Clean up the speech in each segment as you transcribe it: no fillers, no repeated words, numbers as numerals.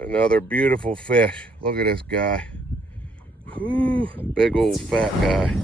Another beautiful fish. Look at this guy. Whew, big old fat guy.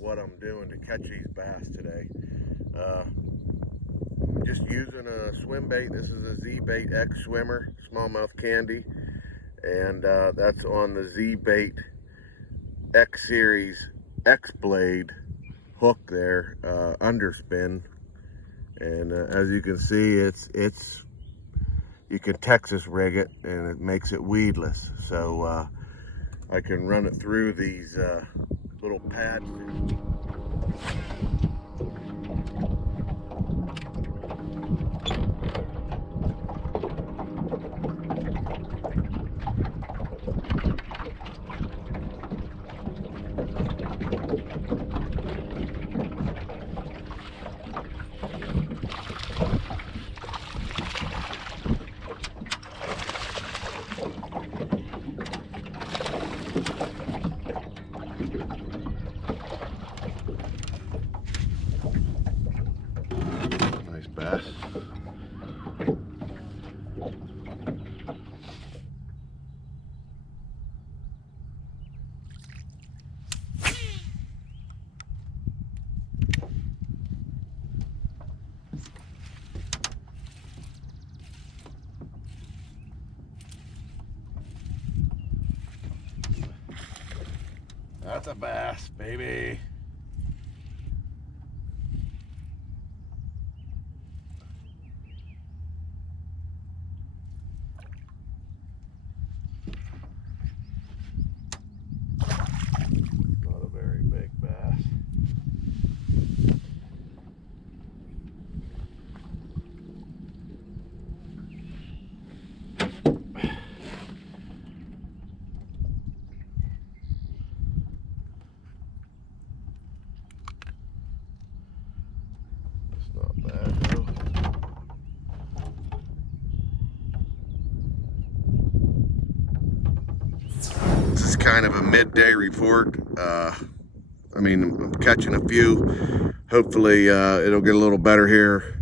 What I'm doing to catch these bass today. I'm just using a swim bait. This is a Z-Bait X Swimmer, smallmouth candy, and that's on the Z-Bait X Series X Blade hook there, underspin. And as you can see, it's you can Texas rig it, and it makes it weedless. So I can run it through these little pads. Nice bass. That's a bass, baby. Not a very big bass. Not bad though. This is kind of a midday report. I mean, I'm catching a few. Hopefully it'll get a little better here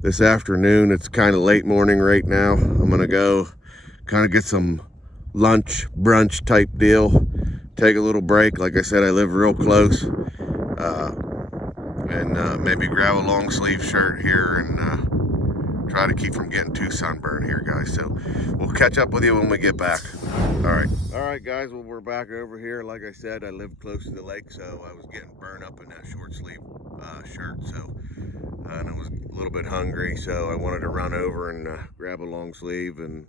this afternoon. It's kind of late morning right now. I'm gonna go kind of get some lunch, brunch type deal. Take a little break. Like I said, I live real close. And maybe grab a long sleeve shirt here and try to keep from getting too sunburned here, guys. So we'll catch up with you when we get back. All right, guys. Well, we're back over here. Like I said, I live close to the lake, so I was getting burned up in that short sleeve shirt. So and I was a little bit hungry, so I wanted to run over and grab a long sleeve and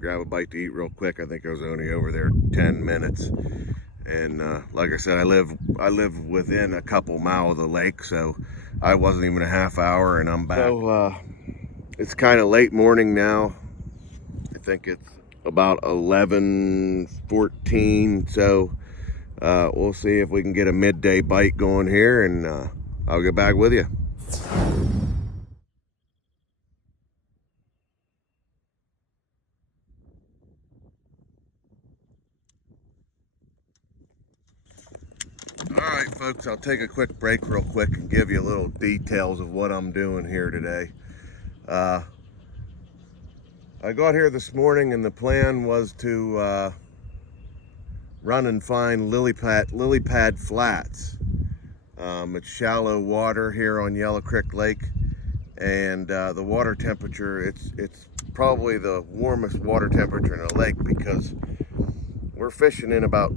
grab a bite to eat real quick. I think I was only over there 10 minutes. And like I said, I live within a couple miles of the lake, so I wasn't even a half hour and I'm back. So it's kind of late morning now. I think it's about 11:14. So we'll see if we can get a midday bite going here, and I'll get back with you. right, folks, I'll take a quick break real quick and give you a little details of what I'm doing here today. I got here this morning and the plan was to run and find lily pad flats. It's shallow water here on Yellow Creek Lake, and the water temperature, it's probably the warmest water temperature in the lake because we're fishing in about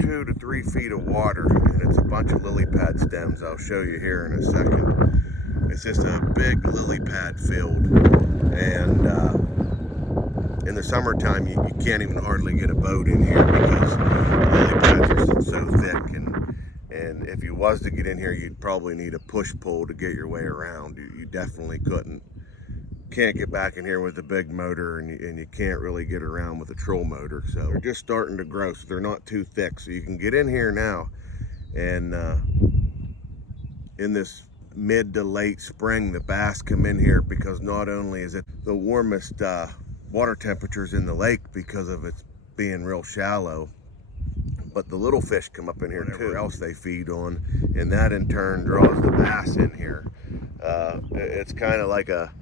2 to 3 feet of water, and it's a bunch of lily pad stems. I'll show you here in a second. It's just a big lily pad field, and in the summertime you can't even hardly get a boat in here because lily pads are so thick, and if you was to get in here you'd probably need a push pole to get your way around. You definitely can't get back in here with a big motor, and you can't really get around with a troll motor. So they're just starting to grow, so they're not too thick, so you can get in here now. And in this mid to late spring, the bass come in here because not only is it the warmest water temperatures in the lake because of it being real shallow, but the little fish come up in here too. Whatever else they feed on, and that in turn draws the bass in here. It's kind of like a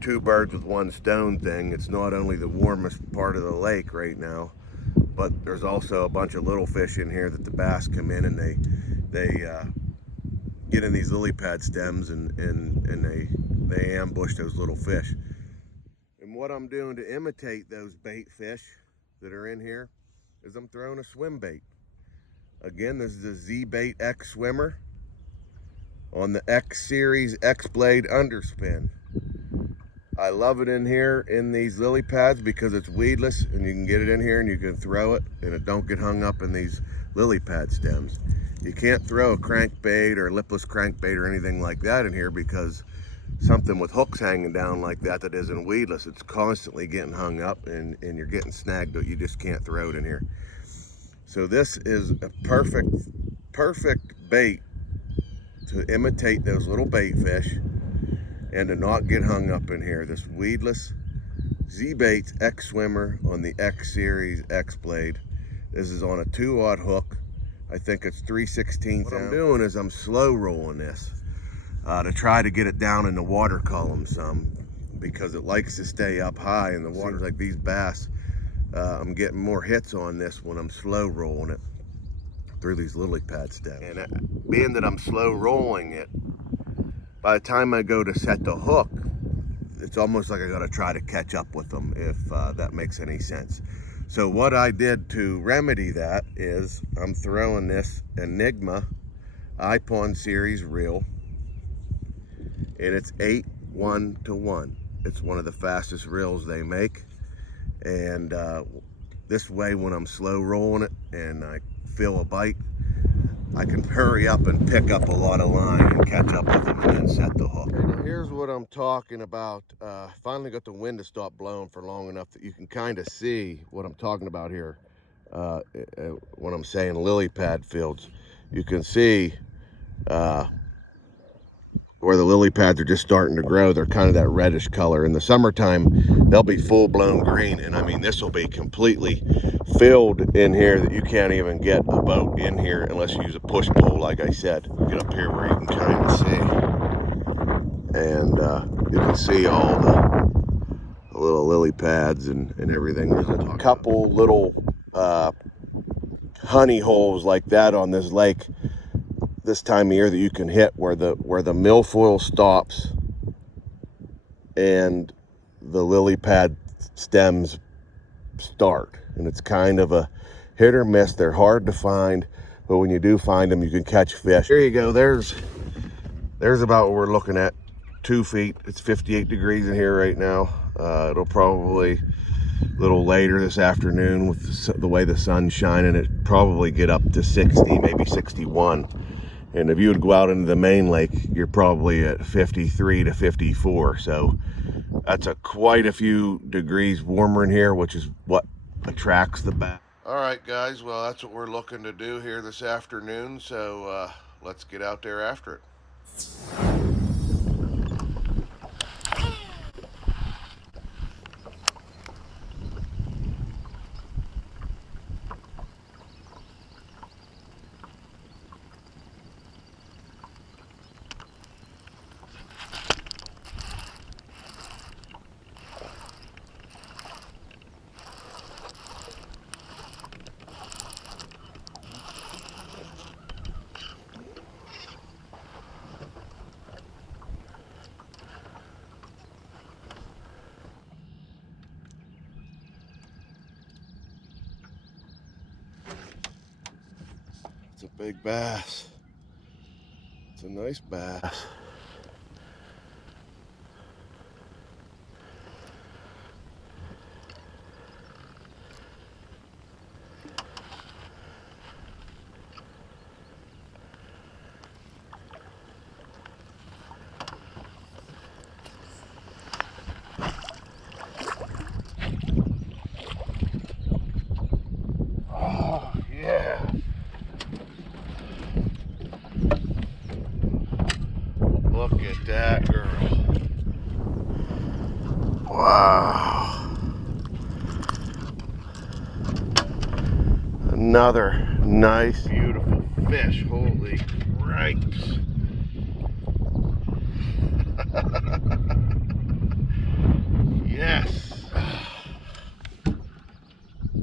two birds with one stone thing. It's not only the warmest part of the lake right now, but there's also a bunch of little fish in here that the bass come in and they get in these lily pad stems and they ambush those little fish. And what I'm doing to imitate those bait fish that are in here is I'm throwing a swim bait. Again, this is a Z-Bait X swimmer on the X series X blade underspin. I love it in here in these lily pads because it's weedless, and you can get it in here and you can throw it and it don't get hung up in these lily pad stems. You can't throw a crankbait or lipless crankbait or anything like that in here because something with hooks hanging down like that isn't weedless, it's constantly getting hung up and you're getting snagged. You just can't throw it in here. So this is a perfect bait to imitate those little bait fish and to not get hung up in here. This weedless Z-Baits X swimmer on the X series X blade. This is on a 2/0 hook. I think it's 3/16. What I'm doing is I'm slow rolling this to try to get it down in the water column some, because it likes to stay up high in the water. Like these bass, I'm getting more hits on this when I'm slow rolling it through these lily pad stems. And being that I'm slow rolling it, by the time I go to set the hook, it's almost like I gotta try to catch up with them, if that makes any sense. So what I did to remedy that is I'm throwing this Enigma iPon series reel, and it's 8:1:1. It's one of the fastest reels they make, and this way when I'm slow rolling it and I feel a bite, I can hurry up and pick up a lot of line and catch up with them and then set the hook. Okay, now here's what I'm talking about. Finally got the wind to stop blowing for long enough that you can kind of see what I'm talking about here. When I'm saying lily pad fields, you can see where the lily pads are just starting to grow. They're kind of that reddish color. In the summertime, they'll be full-blown green, and I mean, this will be completely filled in here that you can't even get a boat in here unless you use a push pole, like I said. Get up here where you can kind of see, and you can see all the little lily pads and everything. There's a couple little honey holes like that on this lake this time of year that you can hit where the milfoil stops and the lily pad stems start, and it's kind of a hit or miss. They're hard to find, but when you do find them, you can catch fish. Here you go. There's about what we're looking at, 2 feet. It's 58 degrees in here right now. It'll probably a little later this afternoon with the way the sun's shining, it probably get up to 60, maybe 61. And if you would go out into the main lake, you're probably at 53 to 54. So that's quite a few degrees warmer in here, which is what attracts the bass. All right, guys. Well, that's what we're looking to do here this afternoon. So let's get out there after it. a big bass. It's a nice bass. Oh, yeah. Look at that girl. Wow. Another nice, beautiful fish. Holy cripes. Yes.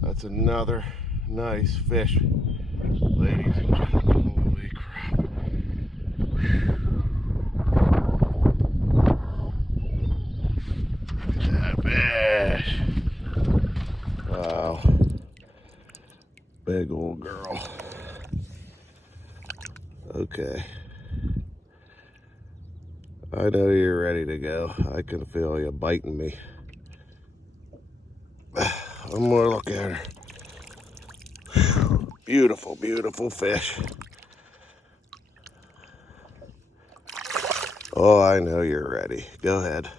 That's another nice fish. Ladies and gentlemen, holy crap. Look at that fish. Wow. Big old girl. Okay. I know you're ready to go. I can feel you biting me. One more look at her. Beautiful, beautiful fish. Oh, I know you're ready. Go ahead.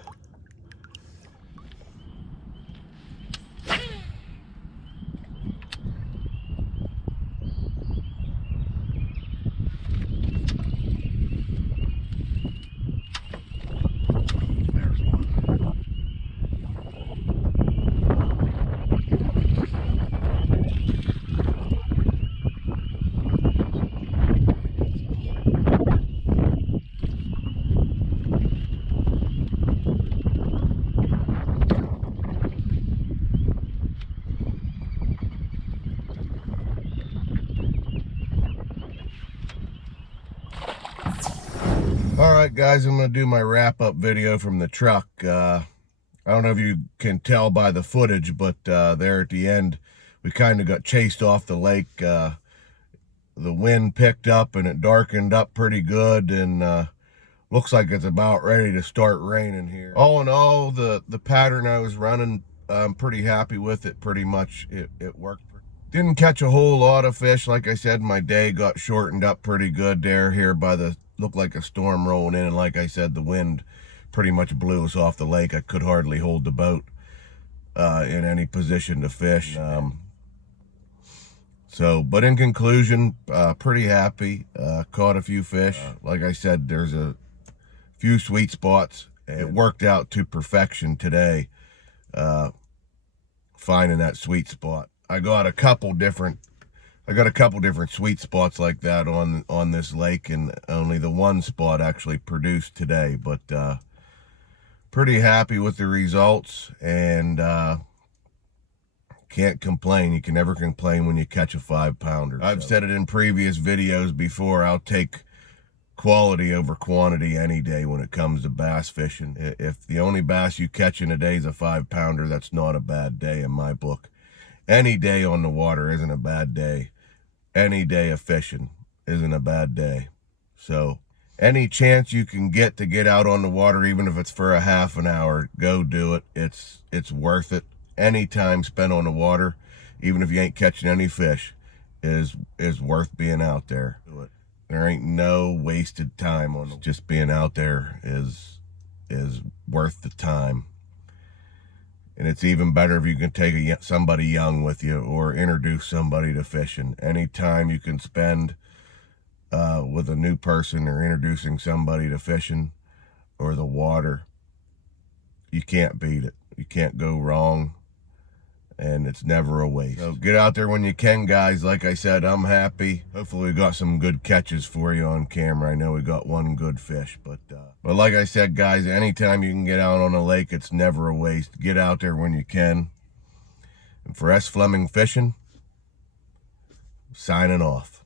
All right, guys, I'm going to do my wrap-up video from the truck. I don't know if you can tell by the footage, but there at the end, we kind of got chased off the lake. The wind picked up and it darkened up pretty good, and looks like it's about ready to start raining here. All in all, the pattern I was running, I'm pretty happy with it. Pretty much it worked. Didn't catch a whole lot of fish. Like I said, my day got shortened up pretty good there here by the, looked like a storm rolling in, and like I said, the wind pretty much blew us off the lake. I could hardly hold the boat in any position to fish. But in conclusion, pretty happy. Caught a few fish. Like I said, there's a few sweet spots. It worked out to perfection today, finding that sweet spot. I got a couple different sweet spots like that on this lake, and only the one spot actually produced today. But pretty happy with the results, and can't complain. You can never complain when you catch a 5-pounder. I've said it in previous videos before, I'll take quality over quantity any day when it comes to bass fishing. If the only bass you catch in a day is a 5-pounder, that's not a bad day in my book. Any day on the water isn't a bad day. Any day of fishing isn't a bad day. So any chance you can get to get out on the water, even if it's for a half an hour, go do it. It's worth it. Any time spent on the water, even if you ain't catching any fish, is worth being out there. Do it. There ain't no wasted time on it. Just being out there is worth the time. And it's even better if you can take somebody young with you, or introduce somebody to fishing. Anytime you can spend with a new person, or introducing somebody to fishing or the water, you can't beat it. You can't go wrong, and it's never a waste. So get out there when you can, guys. Like I said, I'm happy. Hopefully we got some good catches for you on camera. I know we got one good fish, but like I said, guys, anytime you can get out on a lake, it's never a waste. Get out there when you can. And for S. Fleming Fishing, signing off.